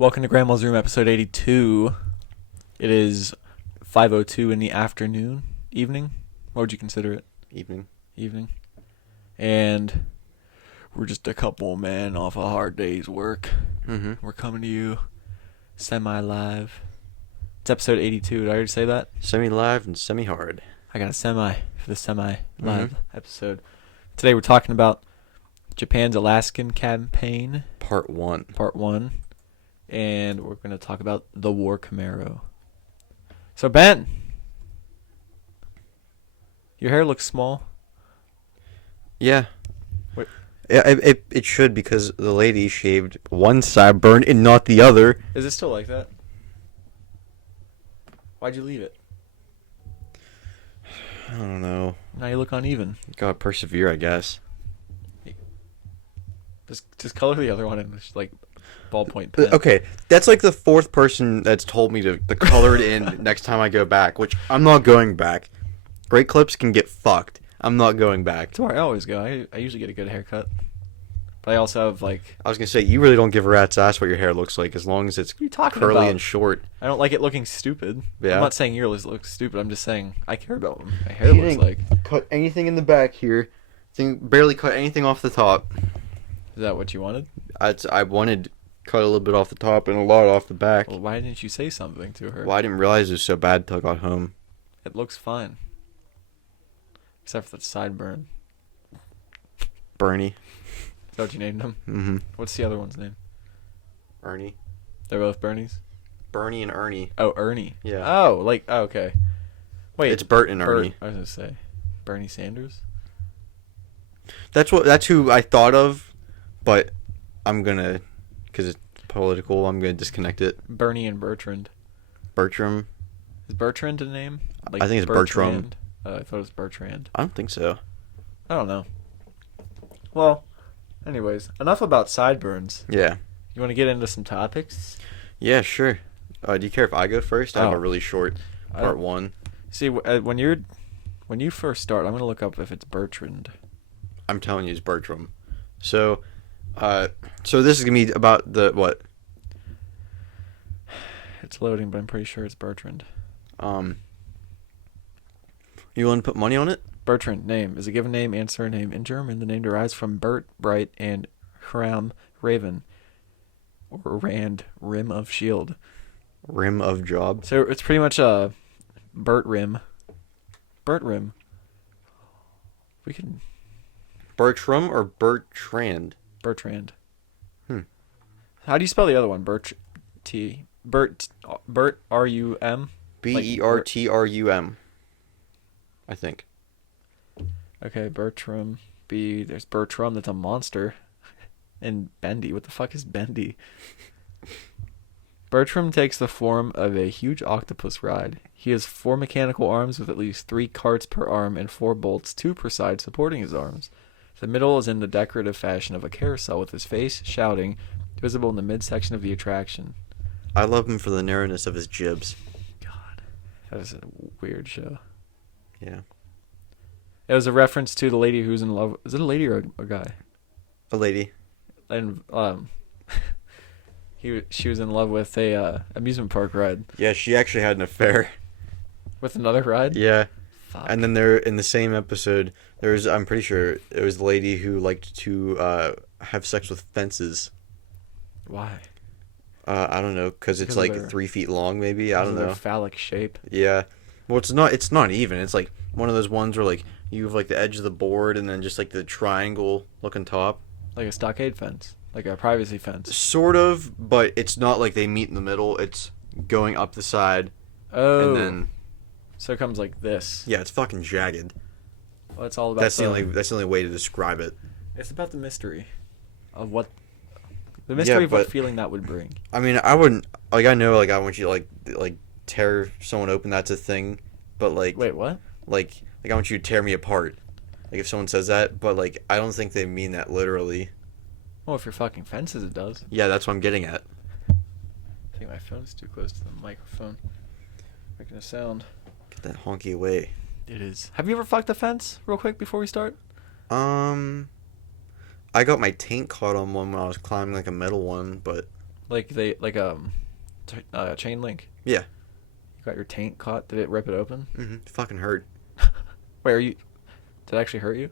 Welcome to Grandma's Room, episode 82. It is 5:02 in the afternoon, evening. What would you consider it? Evening. And we're just a couple men off a hard day's work. We're coming to you semi-live. It's episode 82. Did I already say that? Semi-live and semi-hard. I got a semi for the semi-live episode. Today we're talking about Japan's Alaskan campaign. Part 1. And we're going to talk about the War Camaro. So, Ben, your hair looks small. Yeah. What? It should, because the lady shaved one sideburn and not the other. Is it still like that? Why'd you leave it? I don't know. Now you look uneven. Gotta persevere, I guess. Just color the other one in like ballpoint pen. Okay, that's like the fourth person that's told me to color it in next time I go back, which I'm not going back. Great clips can get fucked. I'm not going back. That's where I always go. I usually get a good haircut. But I also have like... I was going to say, you really don't give a rat's ass what your hair looks like as long as it's curly and short. I don't like it looking stupid. Yeah. I'm not saying yours looks stupid. I'm just saying I care about what my hair looks like. Cut anything in the back here. Barely cut anything off the top. Is that what you wanted? I wanted cut a little bit off the top and a lot off the back. Well, why didn't you say something to her? Well, I didn't realize it was so bad until I got home. It looks fine. Except for the sideburn. Bernie. Is that what you named him? Mm-hmm. What's the other one's name? Ernie. They're both Bernies? Bernie and Ernie. Oh, Ernie. Yeah. Oh, okay. Wait. It's Bert and Ernie. I was going to say. Bernie Sanders? That's who I thought of, but I'm going to, because it's political, I'm going to disconnect it. Bernie and Bertrand. Bertram. Is Bertrand a name? I think it's Bertram. I thought it was Bertrand. I don't think so. I don't know. Well, anyways, enough about sideburns. Yeah. You want to get into some topics? Yeah, sure. Do you care if I go first? I have a really short part 1. See, when you first start, I'm going to look up if it's Bertrand. I'm telling you, it's Bertram. So this is going to be about what? It's loading, but I'm pretty sure it's Bertrand. You want to put money on it? Bertrand, name, is a given name and surname. In German, the name derives from Bert, bright, and Hram, raven, or Rand, rim of shield. Rim of job. So it's pretty much a Bert rim. Bert rim. We can... Bertram or Bertrand? Bertrand. How How do you spell the other one? Bert R-U-M? Bertrum. I think. Okay, Bertram. There's Bertram, that's a monster. And Bendy. What the fuck is Bendy? Bertram takes the form of a huge octopus ride. He has 4 mechanical arms with at least 3 carts per arm and 4 bolts, 2 per side, supporting his arms. The middle is in the decorative fashion of a carousel with his face, shouting, visible in the midsection of the attraction. I love him for the narrowness of his jibs. God, that is a weird show. Yeah. It was a reference to the lady who's in love. Is it a lady or a guy? A lady. And she was in love with a amusement park ride. Yeah, she actually had an affair. With another ride? Yeah. Fuck. And then there, in the same episode, I'm pretty sure it was the lady who liked to have sex with fences. Why? I don't know, because it's like 3 feet long, maybe. I don't know. Their phallic shape. Yeah. Well, it's not even. It's like one of those ones where like you have like the edge of the board and then just like the triangle looking top. Like a stockade fence. Like a privacy fence. Sort of, but it's not like they meet in the middle. It's going up the side. Oh. And then. So it comes like this. Yeah, it's fucking jagged. Well, it's all about that's the only way to describe it. It's about the mystery of what of what feeling that would bring. I mean, I wouldn't like. I know, like, I want you to like tear someone open. That's a thing, but like. Wait, what? Like I want you to tear me apart. Like if someone says that, but like I don't think they mean that literally. Well, if you're fucking fences, it does. Yeah, that's what I'm getting at. I think my phone's too close to the microphone, making a sound. Get that honky away. It is. Have you ever fucked a fence, real quick, before we start? I got my taint caught on one when I was climbing like a metal one, but chain link. Yeah. You got your taint caught. Did it rip it open? Mm-hmm. It fucking hurt. Wait, did it actually hurt you?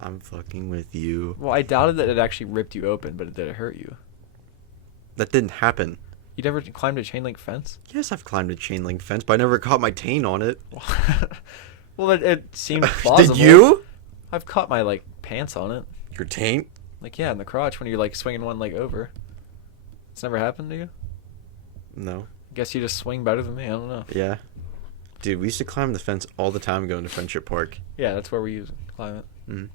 I'm fucking with you. Well, I doubted that it actually ripped you open, but did it hurt you? That didn't happen. You never climbed a chain link fence? Yes, I've climbed a chain link fence, but I never caught my taint on it. Well, it seemed plausible. Did you? I've caught my pants on it. Your taint? Yeah, in the crotch when you're swinging one leg over. It's never happened to you? No. I guess you just swing better than me. I don't know. Yeah. Dude, we used to climb the fence all the time going to Friendship Park. Yeah, that's where we used to climb it. Mm-hmm.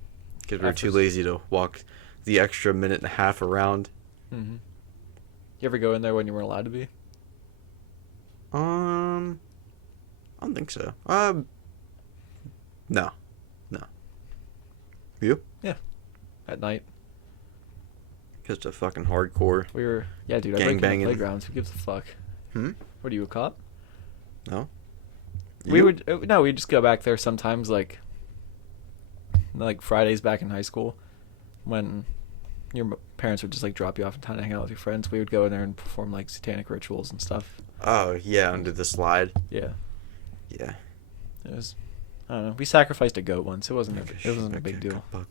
Because we were too lazy to walk the extra minute and a half around. Mm-hmm. You ever go in there when you weren't allowed to be? I don't think so. No. You? Yeah. At night. Just a fucking hardcore. Yeah, dude. I break in the playgrounds. Who gives a fuck? What are you, a cop? No. We'd just go back there sometimes, like Fridays back in high school, when your parents would just drop you off in town to hang out with your friends. We would go in there and perform satanic rituals and stuff. Oh yeah, under the slide. Yeah. Yeah. It was. I don't know. We sacrificed a goat once. It wasn't a big deal. Are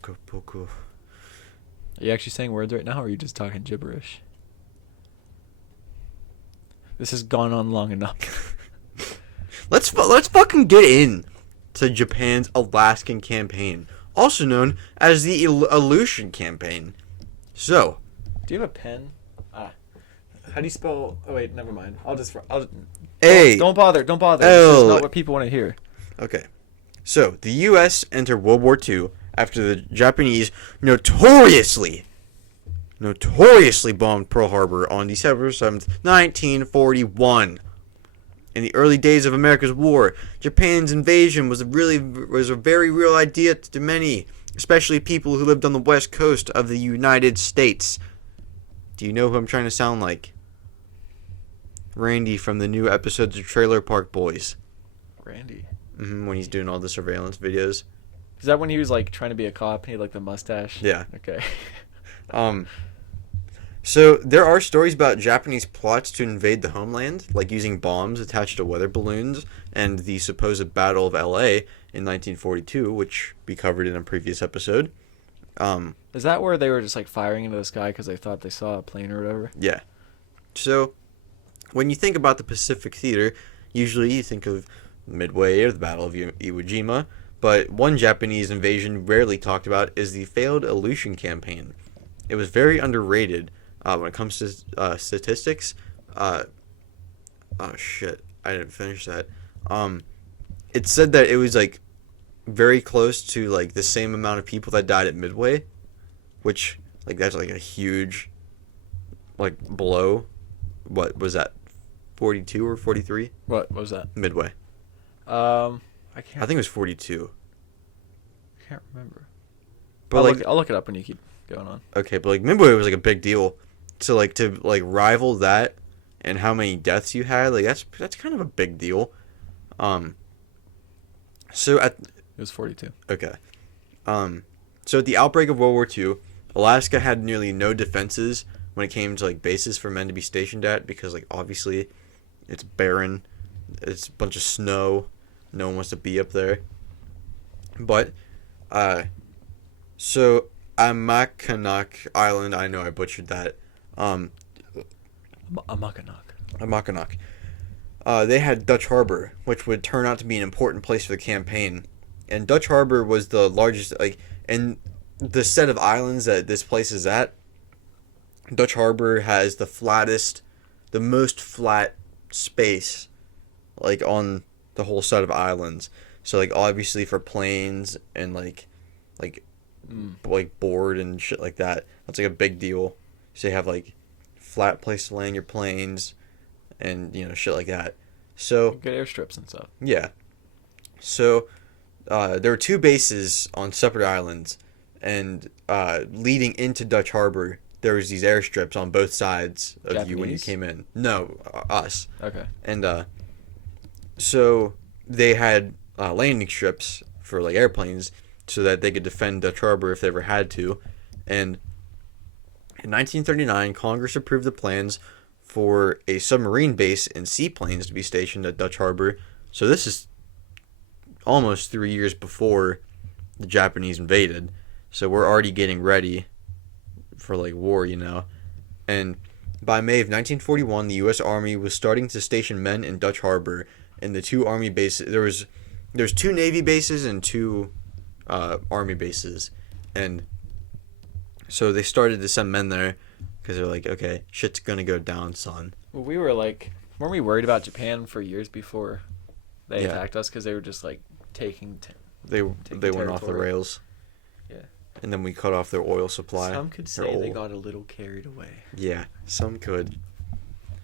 you actually saying words right now, or are you just talking gibberish? This has gone on long enough. Let's fucking get in to Japan's Alaskan campaign, also known as the Aleutian campaign. So, do you have a pen? How do you spell? Oh wait, never mind. Hey. Don't bother. This is not what people want to hear. Okay. So, the U.S. entered World War II after the Japanese notoriously bombed Pearl Harbor on December 7th, 1941. In the early days of America's war, Japan's invasion was a very real idea to many, especially people who lived on the west coast of the United States. Do you know who I'm trying to sound like? Randy from the new episodes of Trailer Park Boys. Randy? Mm-hmm, when he's doing all the surveillance videos. Is that when he was trying to be a cop and he had the mustache? Yeah. Okay. So there are stories about Japanese plots to invade the homeland, like using bombs attached to weather balloons, and the supposed Battle of L.A. in 1942, which we covered in a previous episode. Is that where they were just firing into the sky because they thought they saw a plane or whatever? Yeah. So when you think about the Pacific Theater, usually you think of Midway or the Battle of Iwo Jima, but one Japanese invasion rarely talked about is the failed Aleutian campaign. It was very underrated. When it comes to statistics, oh shit, I didn't finish that. It said that it was very close to the same amount of people that died at Midway, which that's a huge blow. What was that? 42 or 43? What was that? Midway. I can't. I think it was 42. I can't remember. But I'll look it up when you keep going on. Okay, but Midway was a big deal. So to rival that and how many deaths you had, that's kind of a big deal. So it was 42. Okay. So at the outbreak of World War II, Alaska had nearly no defenses when it came to bases for men to be stationed at, because obviously it's barren, it's a bunch of snow, no one wants to be up there. But so Amakanok Island, I know I butchered that. Amakanok. They had Dutch Harbor, which would turn out to be an important place for the campaign. And Dutch Harbor was the largest, in the set of islands that this place is at, Dutch Harbor has the most flat space, on the whole set of islands. So, obviously for planes and, board and shit like that, that's, a big deal. So you have, flat place to land your planes and, shit like that. So good airstrips and stuff. Yeah. So there were two bases on separate islands, and leading into Dutch Harbor, there was these airstrips on both sides of Japanese? you when you came in. No, us. Okay. And so they had landing strips for airplanes so that they could defend Dutch Harbor if they ever had to. And In 1939, Congress approved the plans for a submarine base and seaplanes to be stationed at Dutch Harbor. So this is almost 3 years before the Japanese invaded. So we're already getting ready for like war, you know. And by May of 1941, the U.S. Army was starting to station men in Dutch Harbor, and the two Army bases. There's two Navy bases and two Army bases, and so they started to send men there because they're like, okay, shit's gonna go down, son. Well, we were like, weren't we worried about Japan for years before they attacked us because they were just like taking they went off the rails. Yeah. And then we cut off their oil supply. Some could say they got a little carried away. Yeah, some could.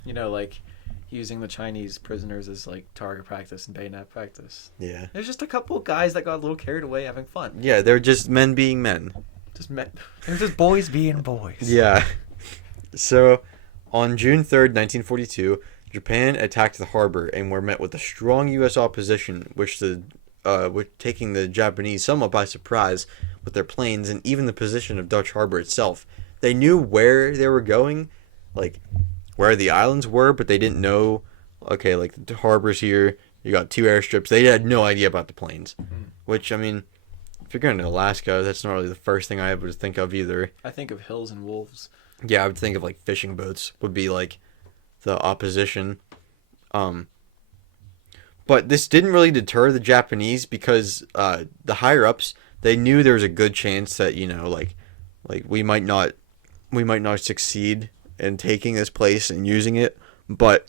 You know, like using the Chinese prisoners as like target practice and bayonet practice. Yeah. There's just a couple of guys that got a little carried away having fun. Yeah, they're just men being men. They're just boys being boys. Yeah. So, on June 3rd, 1942, Japan attacked the harbor and were met with a strong U.S. opposition, which taking the Japanese somewhat by surprise with their planes and even the position of Dutch Harbor itself. They knew where they were going, like where the islands were, but they didn't know, okay, like the harbor's here, you got two airstrips. They had no idea about the planes, which, I mean, if you're going to Alaska, that's not really the first thing I would think of either. I think of hills and wolves. Yeah, I would think of like fishing boats would be like the opposition. But this didn't really deter the Japanese because the higher ups, they knew there was a good chance that, you know, like we might not succeed in taking this place and using it, but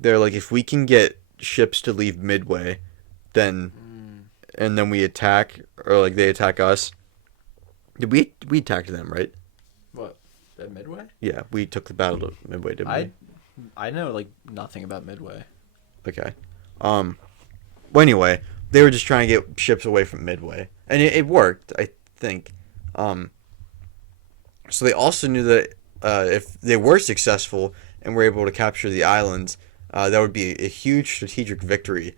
they're like, if we can get ships to leave Midway, then and then we attack, or like they attack us. Did we attacked them, right? What? At Midway? Yeah, we took the battle of Midway, didn't we? I know like nothing about Midway. Okay. Well, anyway, they were just trying to get ships away from Midway, and it worked, I think. So they also knew that if they were successful and were able to capture the islands, that would be a huge strategic victory.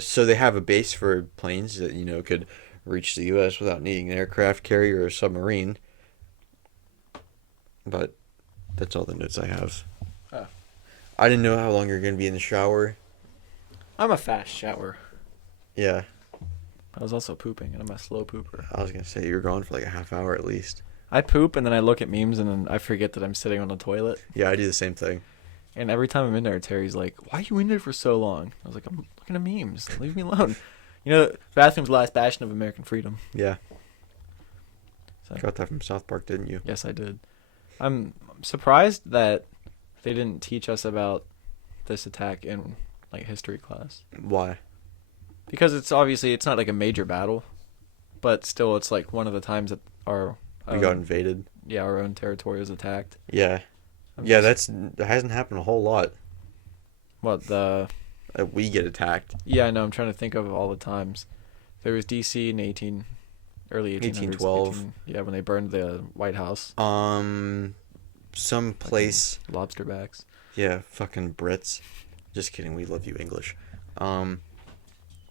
So they have a base for planes that, you know, could reach the U.S. without needing an aircraft carrier or a submarine. But that's all the notes I have. Oh. I didn't know how long you're going to be in the shower. I'm a fast shower. Yeah. I was also pooping, and I'm a slow pooper. I was going to say you were gone for like a half hour at least. I poop, and then I look at memes, and then I forget that I'm sitting on the toilet. Yeah, I do the same thing. And every time I'm in there, Terry's like, why are you in there for so long? I was like, I'm looking at memes. Leave me alone. You know, bathroom's the last bastion of American freedom. Yeah. So, got that from South Park, didn't you? Yes, I did. I'm surprised that they didn't teach us about this attack in like history class. Why? Because it's not like a major battle, but still it's like one of the times that we got invaded. Yeah, our own territory was attacked. Yeah. That hasn't happened a whole lot. What, we get attacked. Yeah, I know. I'm trying to think of all the times. There was D.C. in early 1812. Yeah, when they burned the White House. Some place. Lobster backs. Yeah, fucking Brits. Just kidding. We love you, English. What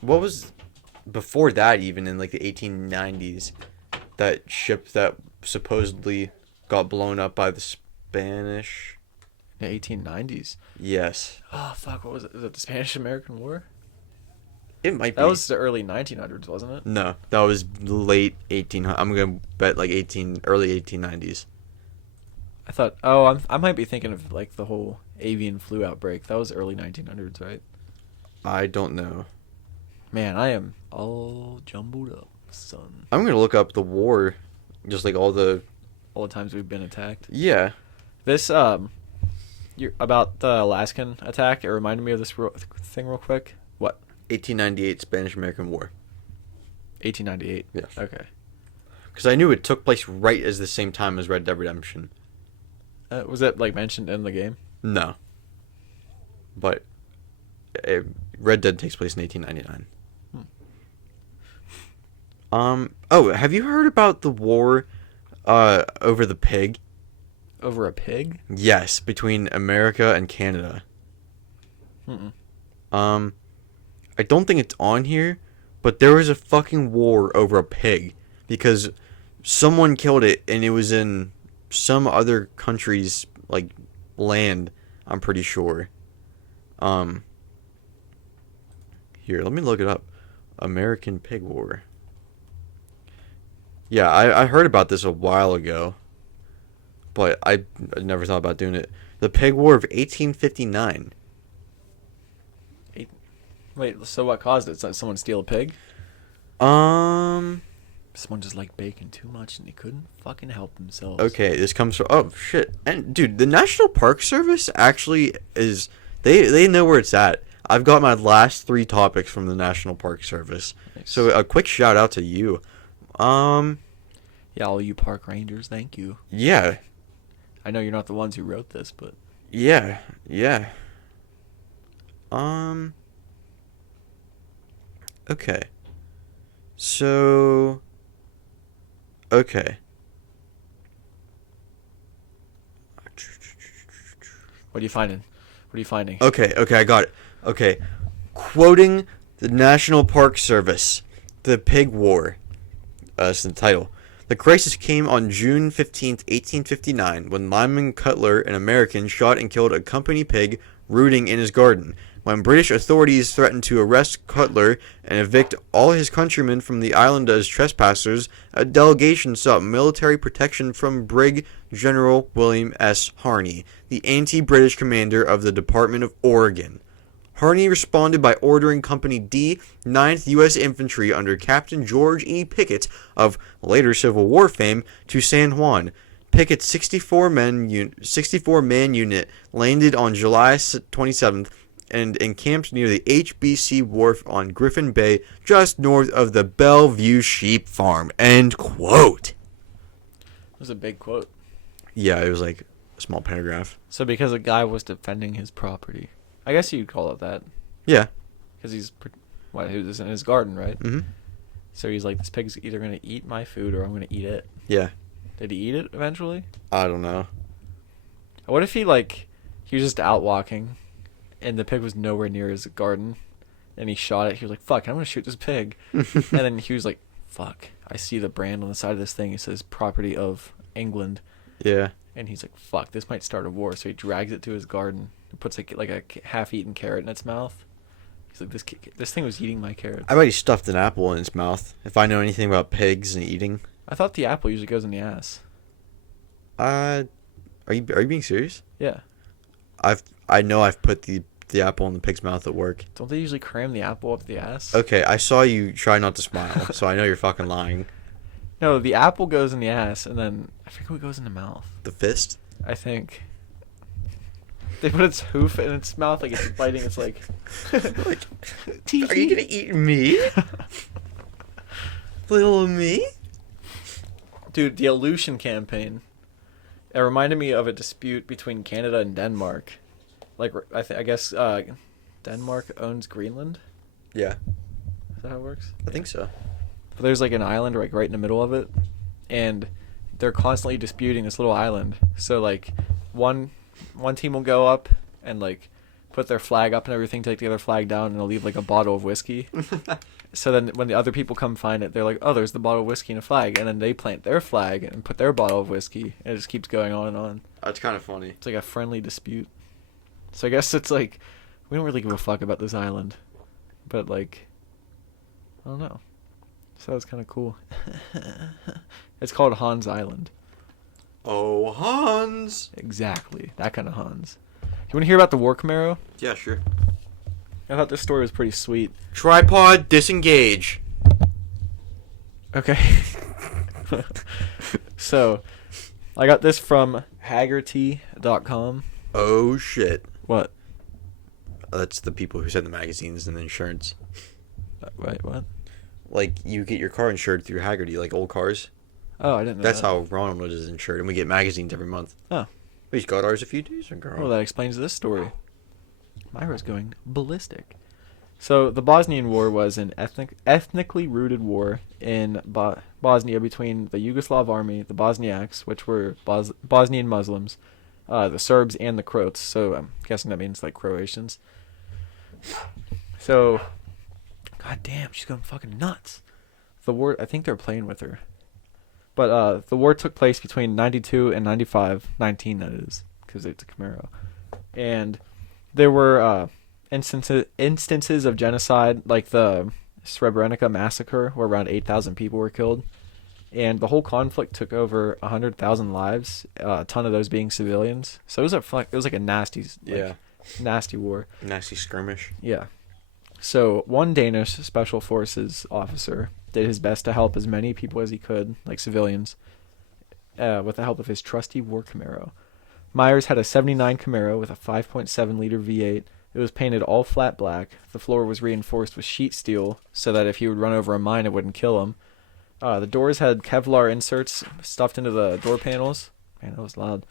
was before that? Even in like the 1890s, that ship that supposedly got blown up by the Spanish. The 1890s. Yes. Oh fuck! What was it? Is it the Spanish-American War? It might be. That was the early 1900s, wasn't it? No, that was late 1800s. I'm gonna bet like early 1890s. I thought. Oh, I might be thinking of like the whole avian flu outbreak. That was early 1900s, right? I don't know. Man, I am all jumbled up, son. I'm gonna look up the war, just like all the times we've been attacked. Yeah. This about the Alaskan attack. It reminded me of this thing real quick. What? 1898 Spanish-American War. 1898. Yes. Okay. Because I knew it took place right as the same time as Red Dead Redemption. Was it like mentioned in the game? No. But Red Dead takes place in 1899. Oh, have you heard about the war over the pig? Over a pig? Yes, between America and Canada. Mm-mm. I don't think it's on here, but there was a fucking war over a pig because someone killed it and it was in some other country's like land. I'm pretty sure. Here, let me look it up. American Pig War. Yeah, I heard about this a while ago, but I never thought about doing it. The Pig War of 1859. Wait, so what caused it? Did someone steal a pig? Um. Someone just liked bacon too much and they couldn't fucking help themselves. Okay, this comes from... Oh, shit. And, dude, the National Park Service actually is... They know where it's at. I've got my last 3 topics from the National Park Service. Nice. So, a quick shout out to you. Yeah, all you park rangers, thank you. Yeah. I know you're not the ones who wrote this, but... Yeah. Okay. So... Okay. What are you finding? Okay, I got it. Okay. Quoting the National Park Service, The Pig War. That's the title. The crisis came on June 15th, 1859, when Lyman Cutler, an American, shot and killed a company pig rooting in his garden. When British authorities threatened to arrest Cutler and evict all his countrymen from the island as trespassers, a delegation sought military protection from Brig General William S. Harney, the anti-British commander of the Department of Oregon. Harney responded by ordering Company D, 9th U.S. Infantry under Captain George E. Pickett of later Civil War fame to San Juan. Pickett's 64-man unit landed on July 27th and encamped near the HBC Wharf on Griffin Bay, just north of the Bellevue Sheep Farm. End quote. It was a big quote. Yeah, it was like a small paragraph. So because a guy was defending his property. I guess you'd call it that. Yeah. Because he was in his garden, right? Mm-hmm. So he's like, this pig's either going to eat my food or I'm going to eat it. Yeah. Did he eat it eventually? I don't know. What if he was just out walking and the pig was nowhere near his garden and he shot it? He was like, fuck, I'm going to shoot this pig. And then he was like, fuck, I see the brand on the side of this thing. It says property of England. Yeah. And he's like, fuck, this might start a war. So he drags it to his garden and puts like a half-eaten carrot in its mouth. He's like, this thing was eating my carrots. I bet he stuffed an apple in its mouth. If I know anything about pigs and eating. I thought the apple usually goes in the ass. Are you being serious? Yeah. I know I've put the apple in the pig's mouth at work. Don't they usually cram the apple up the ass? Okay, I saw you try not to smile, so I know you're fucking lying. No, the apple goes in the ass, and then I forget what goes in the mouth. The fist? I think. They put its hoof in its mouth like it's biting. It's like, are you gonna eat me? Little me? Dude, the Aleutian campaign. It reminded me of a dispute between Canada and Denmark. Like, I guess Denmark owns Greenland? Yeah. Is that how it works? I think so. But there's like an island right in the middle of it, and they're constantly disputing this little island. So like one team will go up and like put their flag up and everything, take the other flag down, and they'll leave like a bottle of whiskey. So then when the other people come find it, they're like, oh, there's the bottle of whiskey and a flag. And then they plant their flag and put their bottle of whiskey, and it just keeps going on and on. That's kind of funny. It's like a friendly dispute. So I guess it's like, we don't really give a fuck about this island. But like, I don't know. So that's kind of cool. It's called Hans Island. Oh, Hans! Exactly. That kind of Hans. You want to hear about the war Camaro? Yeah, sure. I thought this story was pretty sweet. Tripod disengage. Okay. So, I got this from Haggerty.com. Oh, shit. What? That's the people who send the magazines and the insurance. Wait, what? Like, you get your car insured through Haggerty, like old cars. Oh, I didn't know That's that. how Ronald is insured, and we get magazines every month. Oh. We've got ours a few days ago. Well, that explains this story. Myra's going ballistic. So, the Bosnian War was an ethnically rooted war in Bosnia between the Yugoslav army, the Bosniaks, which were Bosnian Muslims, the Serbs, and the Croats. So, I'm guessing that means, like, Croatians. So, god damn, she's going fucking nuts. The war, I think they're playing with her. But the war took place between 92 and 95, 19 that is, because it's a Camaro. And there were instances of genocide, like the Srebrenica massacre, where around 8,000 people were killed. And the whole conflict took over 100,000 lives, a ton of those being civilians. So it was like a nasty, nasty war. Nasty skirmish. Yeah. So one Danish special forces officer did his best to help as many people as he could, like civilians, with the help of his trusty war Camaro. Myers had a 79 Camaro with a 5.7-liter V8. It was painted all flat black. The floor was reinforced with sheet steel so that if he would run over a mine, it wouldn't kill him. The doors had Kevlar inserts stuffed into the door panels. Man, that was loud.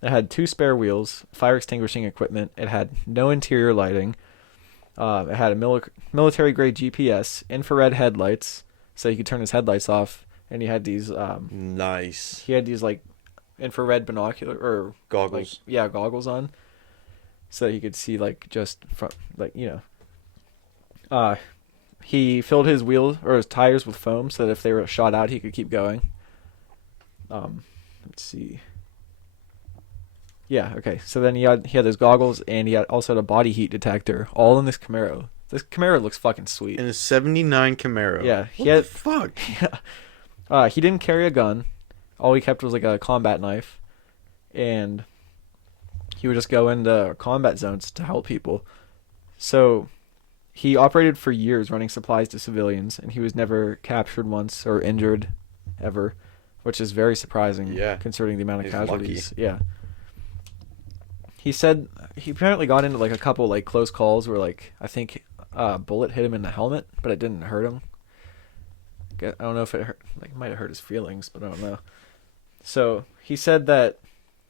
It had 2 spare wheels, fire extinguishing equipment. It had no interior lighting. It had a military-grade GPS, infrared headlights, so he could turn his headlights off. And he had these... nice. He had these, like, infrared binocular... or goggles. Like, goggles on. So that he could see, like, just from... Like, you know... He filled his wheels or his tires with foam so that if they were shot out, he could keep going. Let's see. Yeah, okay. So then he had those goggles, and he also had a body heat detector, all in this Camaro. This Camaro looks fucking sweet. In a 79 Camaro. Yeah. What the fuck? Yeah. He didn't carry a gun. All he kept was like a combat knife, and he would just go into combat zones to help people. So... He operated for years running supplies to civilians, and he was never captured once or injured ever, which is very surprising considering the amount of casualties. Lucky. Yeah. He said he apparently got into like a couple like close calls where like I think a bullet hit him in the helmet, but it didn't hurt him. I don't know if it hurt, like it might have hurt his feelings, but I don't know. So he said that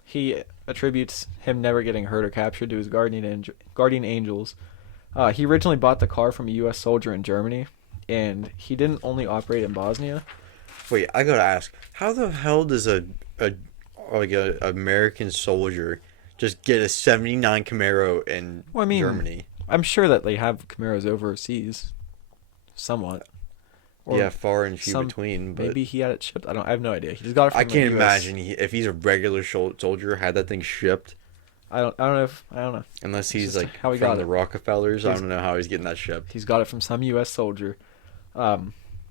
he attributes him never getting hurt or captured to his guardian angels. He originally bought the car from a U.S. soldier in Germany, and he didn't only operate in Bosnia. Wait, I gotta ask, how the hell does a American soldier just get a 79 Camaro in Germany? I'm sure that they have Camaros overseas, somewhat. Or far and few between. But maybe he had it shipped. I have no idea. He just got it from I can't imagine if he's a regular soldier had that thing shipped. I don't know. Unless he's like how he from got the Rockefellers, I don't know how he's getting that shipped. He's got it from some U.S. soldier.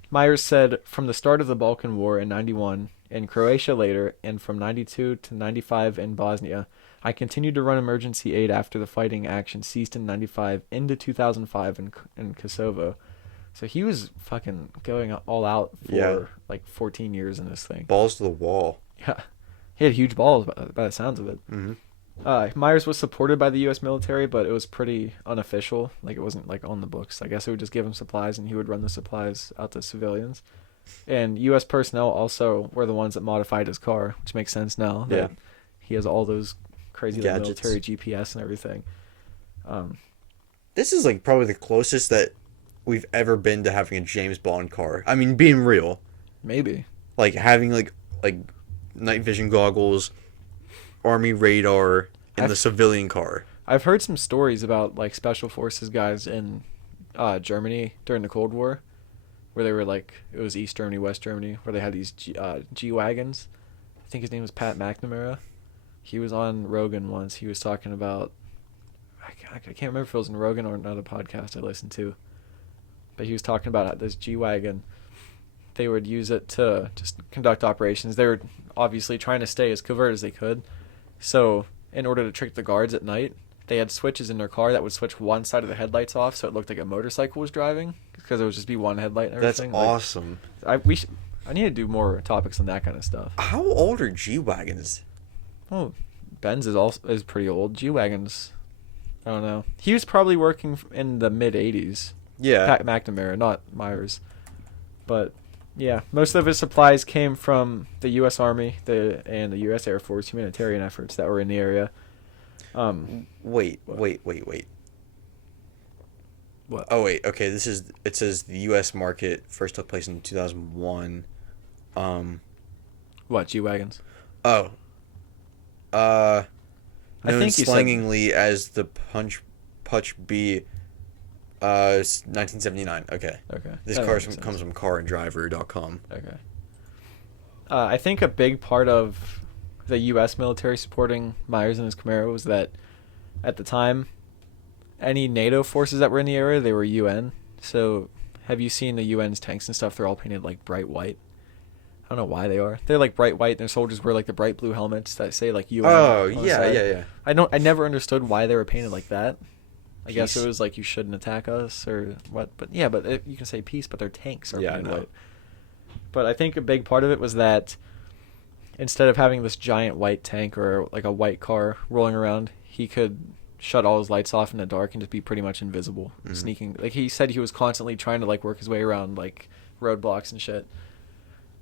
Myers said from the start of the Balkan War in 91, in Croatia later, and from 92 to 95 in Bosnia, I continued to run emergency aid after the fighting action ceased in 95 into 2005 in Kosovo. So he was fucking going all out for like 14 years in this thing. Balls to the wall. Yeah. He had huge balls by the sounds of it. Mm-hmm. Myers was supported by the U.S. military, but it was pretty unofficial. Like, it wasn't, like, on the books. I guess it would just give him supplies, and he would run the supplies out to civilians. And U.S. personnel also were the ones that modified his car, which makes sense now. That he has all those crazy military GPS and everything. This is, like, probably the closest that we've ever been to having a James Bond car. I mean, being real. Maybe. Like, having, like night vision goggles... Army radar in the civilian car. I've heard some stories about like special forces guys in Germany during the Cold War, where they were like it was East Germany, West Germany, where they had these G Wagons. I think his name was Pat McNamara. He was on Rogan once. He was talking about I can't remember if it was in Rogan or another podcast I listened to, but he was talking about this G Wagon. They would use it to just conduct operations. They were obviously trying to stay as covert as they could. So, in order to trick the guards at night, they had switches in their car that would switch one side of the headlights off so it looked like a motorcycle was driving because it would just be one headlight and everything. That's awesome. I need to do more topics on that kind of stuff. How old are G Wagons? Oh, Benz is pretty old. G Wagons, I don't know. He was probably working in the mid 80s. Yeah. Pat McNamara, not Myers. But yeah, most of his supplies came from the U.S. Army and the U.S. Air Force humanitarian efforts that were in the area. Wait. What? Oh, wait. Okay, it says the U.S. market first took place in 2001. What, G-Wagons? Oh. I known think slangingly as the Punch B. 1979. Okay. Okay. This car comes from carandriver.com. Okay. I think a big part of the U.S. military supporting Myers and his Camaro was that at the time, any NATO forces that were in the area, they were UN. So have you seen the UN's tanks and stuff? They're all painted like bright white. I don't know why they are. They're like bright white, and their soldiers wear like the bright blue helmets that say like UN. Oh, yeah. I never understood why they were painted like that. I Peace. guess it was like you shouldn't attack us or what. But yeah, you can say peace, but their tanks are painted white. But I think a big part of it was that instead of having this giant white tank or like a white car rolling around, he could shut all his lights off in the dark and just be pretty much invisible, sneaking. Like he said, he was constantly trying to like work his way around like roadblocks and shit.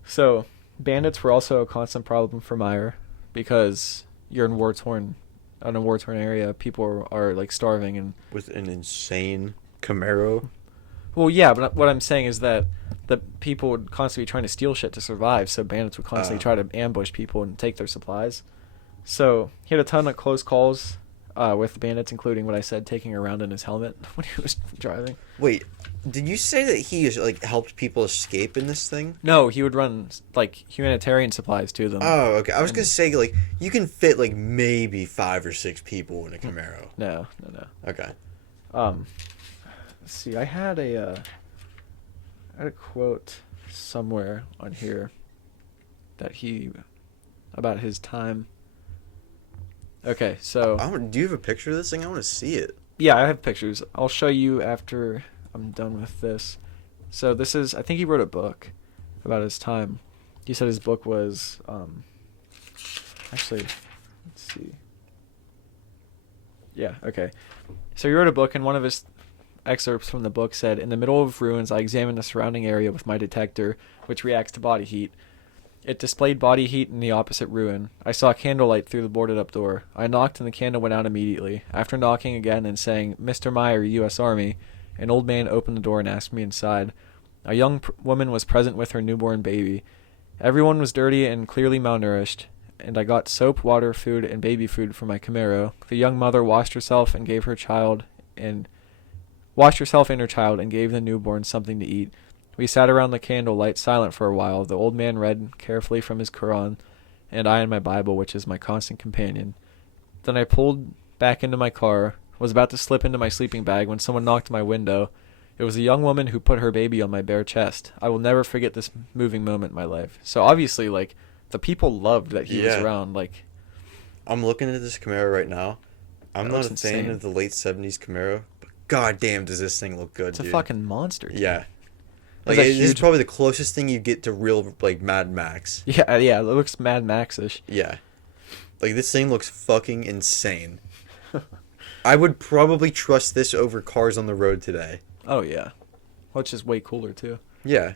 So bandits were also a constant problem for Meyer because you're in a war-torn area. People are like starving and with an insane Camaro. Well, yeah, but what I'm saying is that the people would constantly be trying to steal shit to survive, so bandits would constantly try to ambush people and take their supplies. So he had a ton of close calls with the bandits, including what I said, taking her around in his helmet when he was driving. Wait, did you say that he like helped people escape in this thing? No, he would run like humanitarian supplies to them. Oh, okay. I was gonna say like you can fit like maybe 5 or 6 people in a Camaro. No. Okay. Let's see. I had a quote somewhere on here that about his time. Okay, so Do you have a picture of this thing? I want to see it. Yeah, I have pictures. I'll show you after I'm done with this. So this is, I think he wrote a book about his time. He said his book was, actually, let's see. Yeah, okay. So he wrote a book, and one of his excerpts from the book said, "In the middle of ruins, I examined the surrounding area with my detector, which reacts to body heat. It displayed body heat in the opposite ruin. I saw candlelight through the boarded-up door. I knocked, and the candle went out immediately. After knocking again and saying, 'Mr. Meyer, U.S. Army,' an old man opened the door and asked me inside. A young woman was present with her newborn baby. Everyone was dirty and clearly malnourished, and I got soap, water, food, and baby food for my Camaro. The young mother washed herself and her child and gave the newborn something to eat. We sat around the candlelight silent for a while. The old man read carefully from his Quran, and I in my Bible, which is my constant companion. Then I pulled back into my car, was about to slip into my sleeping bag when someone knocked at my window. It was a young woman who put her baby on my bare chest. I will never forget this moving moment in my life." So obviously, like, the people loved that he was around. Like, I'm looking at this Camaro right now. I'm not a fan of the late 70s Camaro, but goddamn does this thing look good, dude. It's a fucking monster, dude. Yeah. Like, this is probably the closest thing you get to real, like, Mad Max. Yeah, it looks Mad Max-ish. Yeah. Like, this thing looks fucking insane. I would probably trust this over cars on the road today. Oh, yeah. Which is way cooler, too. Yeah.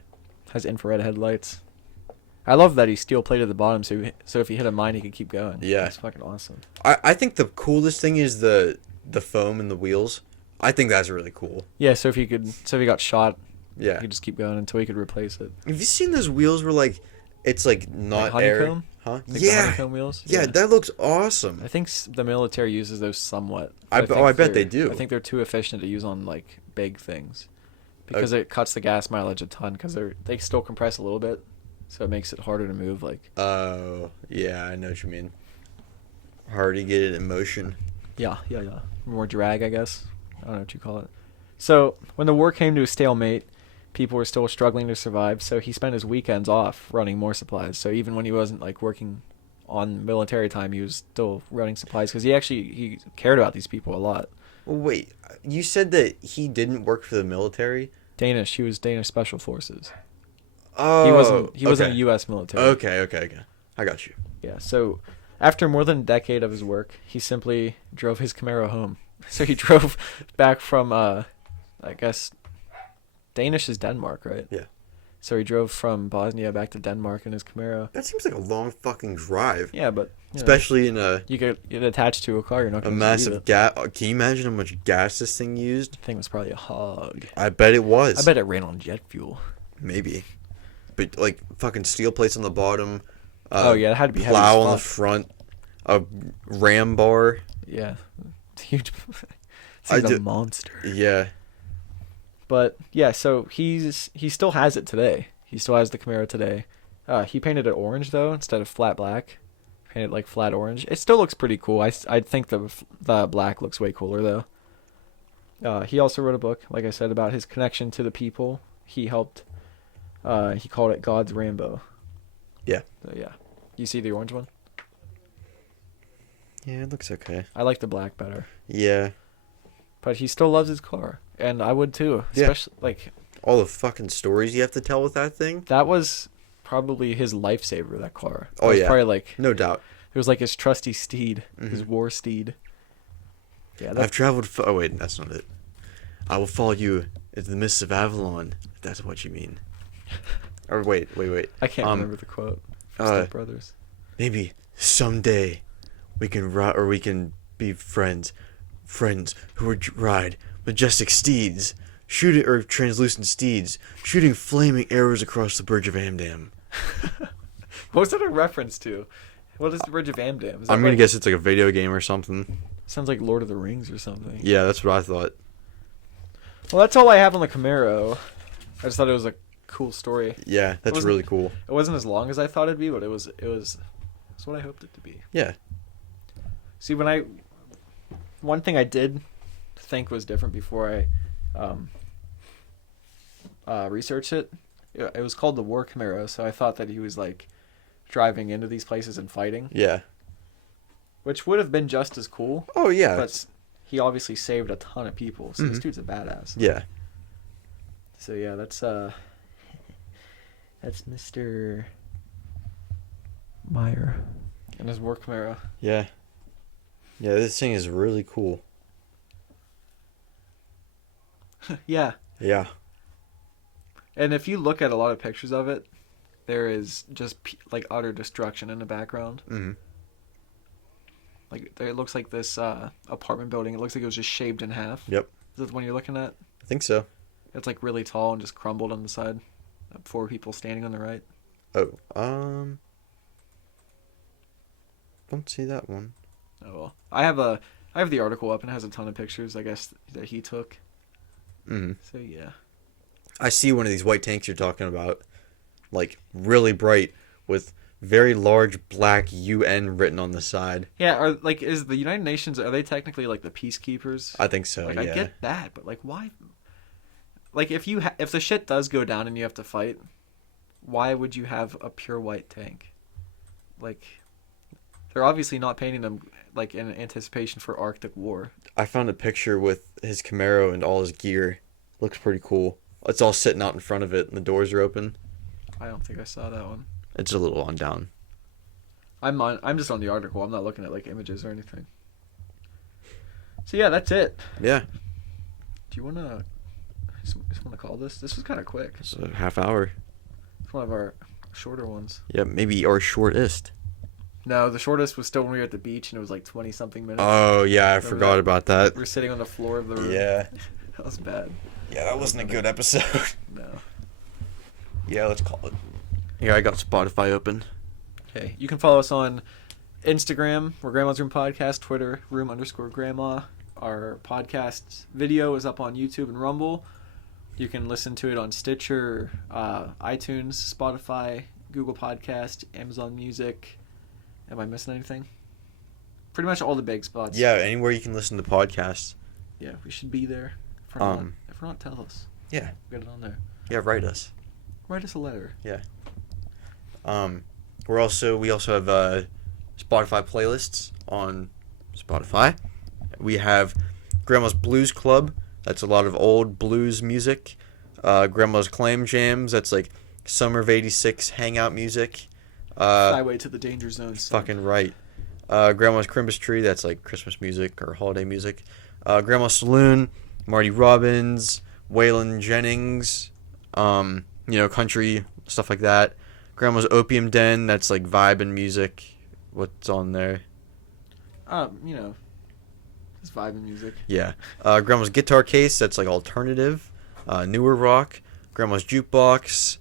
Has infrared headlights. I love that he's steel-plated at the bottom, so if he hit a mine, he could keep going. Yeah. It's fucking awesome. I think the coolest thing is the foam in the wheels. I think that's really cool. Yeah, so if he got shot, yeah, he could just keep going until he could replace it. Have you seen those wheels where, like, it's, like, not like honeycomb? air? Huh? Like yeah. The honeycomb wheels? Yeah, that looks awesome. I think the military uses those somewhat. I bet they do. I think they're too efficient to use on, like, big things. Because it cuts the gas mileage a ton, because they still compress a little bit. So it makes it harder to move, like. Oh, yeah, I know what you mean. Hard to get it in motion. Yeah. More drag, I guess. I don't know what you call it. So, when the war came to a stalemate, people were still struggling to survive, so he spent his weekends off running more supplies. So even when he wasn't, like, working on military time, he was still running supplies, because he cared about these people a lot. Well, wait, you said that he didn't work for the military? He was Danish Special Forces. Oh, he wasn't a U.S. military. Okay. I got you. Yeah, so after more than a decade of his work, he simply drove his Camaro home. So he drove back from, I guess, Danish is Denmark, right? Yeah. So he drove from Bosnia back to Denmark in his Camaro. That seems like a long fucking drive. Yeah, but especially in a you get attached to a car, you're not going to massive gas. Can you imagine how much gas this thing used? The thing was probably a hog. I bet it was. I bet it ran on jet fuel. Maybe. But, like, fucking steel plates on the bottom. It had to be plow on the front. A ram bar. Yeah. It's huge. It's a monster. Yeah. But, yeah, so he still has it today. He still has the Camaro today. He painted it orange though instead of flat black. Painted like flat orange. It still looks pretty cool. I think the black looks way cooler though. He also wrote a book, like I said, about his connection to the people. He helped. He called it God's Rambo. Yeah. So yeah. You see the orange one? Yeah, it looks okay. I like the black better. Yeah. But he still loves his car, and I would too. Especially like all the fucking stories you have to tell with that thing. That was probably his lifesaver. That car. Oh yeah. Probably like no doubt. It was like his trusty steed, his war steed. Yeah. I've traveled. Oh wait, that's not it. I will follow you into the mists of Avalon. If that's what you mean. Or wait. I can't remember the quote. Step Brothers. Maybe someday we can ride, or we can be friends who would ride majestic steeds, translucent steeds, shooting flaming arrows across the bridge of Amdam. What was that a reference to? What is the bridge of Amdam? I'm gonna guess it's like a video game or something. Sounds like Lord of the Rings or something. Yeah, that's what I thought. Well, that's all I have on the Camaro. I just thought it was a cool story. Yeah, that's really cool. It wasn't as long as I thought it'd be, but it was what I hoped it to be. Yeah. See, one thing I did think was different before I researched it. It was called the War Camaro, so I thought that he was like driving into these places and fighting. Yeah. Which would have been just as cool. Oh yeah. But he obviously saved a ton of people, so this dude's a badass. Yeah. So yeah, that's Mr. Meyer and his War Camaro. Yeah. Yeah, this thing is really cool. Yeah. Yeah. And if you look at a lot of pictures of it, there is just like utter destruction in the background. Mm-hmm. Like it looks like this apartment building. It looks like it was just shaved in half. Yep. Is that the one you're looking at? I think so. It's like really tall and just crumbled on the side. 4 people standing on the right. Oh, don't see that one. Oh well. I have the article up and it has a ton of pictures, I guess, that he took. Mm-hmm. So yeah. I see one of these white tanks you're talking about, like really bright with very large black UN written on the side. Yeah, is the United Nations, are they technically like the peacekeepers? I think so. Like, yeah. I get that, but like why? Like if the shit does go down and you have to fight, why would you have a pure white tank? Like, they're obviously not painting them like in anticipation for Arctic War. I found a picture with his Camaro and all his gear. Looks pretty cool. It's all sitting out in front of it and the doors are open. I don't think I saw that one. It's a little on down. I'm just on the article. I'm not looking at like images or anything. So yeah, that's it. Yeah. Do you wanna call this? This was kind of quick. It's a half hour. It's one of our shorter ones. Yeah, maybe our shortest. No, the shortest was still when we were at the beach and it was like 20-something minutes. Oh yeah, I forgot about that. We're sitting on the floor of the room. Yeah. That was bad. Yeah, that wasn't a good episode. No. Yeah, let's call it. Here, I got Spotify open. Okay, you can follow us on Instagram. We're Grandma's Room Podcast. Twitter, room_grandma. Our podcast video is up on YouTube and Rumble. You can listen to it on Stitcher, iTunes, Spotify, Google Podcast, Amazon Music. Am I missing anything? Pretty much all the big spots. Yeah, anywhere you can listen to podcasts. Yeah, we should be there. If we're not, tell us. Yeah. Get it on there. Yeah, write us. Write us a letter. Yeah. We also have Spotify playlists on Spotify. We have Grandma's Blues Club. That's a lot of old blues music. Grandma's Clam Jams. That's like Summer of '86 hangout music. Highway to the Danger Zone. Fucking right. Grandma's Christmas Tree. That's like Christmas music or holiday music. Grandma's Saloon. Marty Robbins. Waylon Jennings. Country stuff like that. Grandma's Opium Den. That's like vibe and music. What's on there? Just vibe and music. Yeah. Grandma's Guitar Case. That's like alternative. Newer rock. Grandma's Jukebox.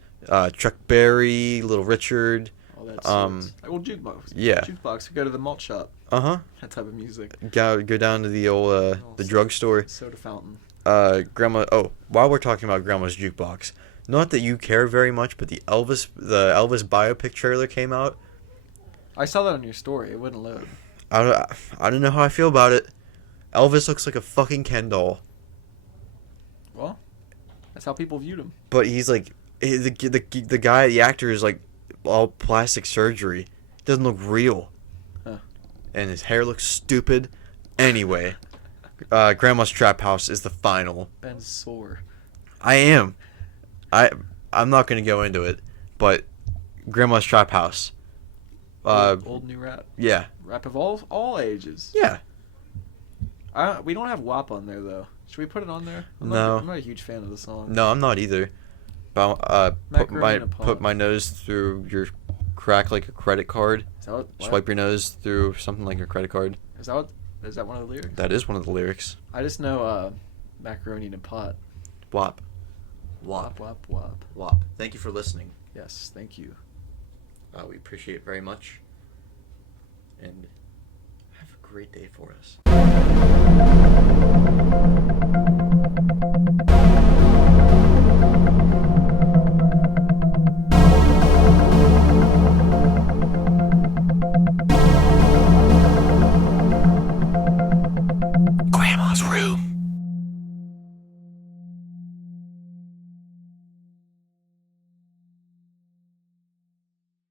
Chuck Berry. Little Richard. All that jukebox. Yeah. Jukebox. We go to the malt shop. Uh-huh. That type of music. Go down to the old the drugstore. Soda fountain. While we're talking about Grandma's Jukebox, Not that you care very much, but the Elvis biopic trailer came out. I saw that on your story. It wouldn't load. I don't know how I feel about it. Elvis looks like a fucking Ken doll. Well, that's how people viewed him. But he's like the guy, the actor is like all plastic surgery. He doesn't look real. Huh. And his hair looks stupid. Anyway, Grandma's Trap House is the final. Ben's sore. I am. I'm not gonna go into it, but Grandma's Trap House. Old new rap. Yeah. Rap of all ages. Yeah. We don't have WAP on there though. Should we put it on there? I'm not a huge fan of the song. No, I'm not either. But put my nose through your crack like a credit card. Is that what? Swipe your nose through something like a credit card. Is that one of the lyrics? That is one of the lyrics. I just know macaroni in a pot. WAP. WAP. WAP. WAP. WAP. Thank you for listening. Yes, thank you. We appreciate it very much. And have a great day for us.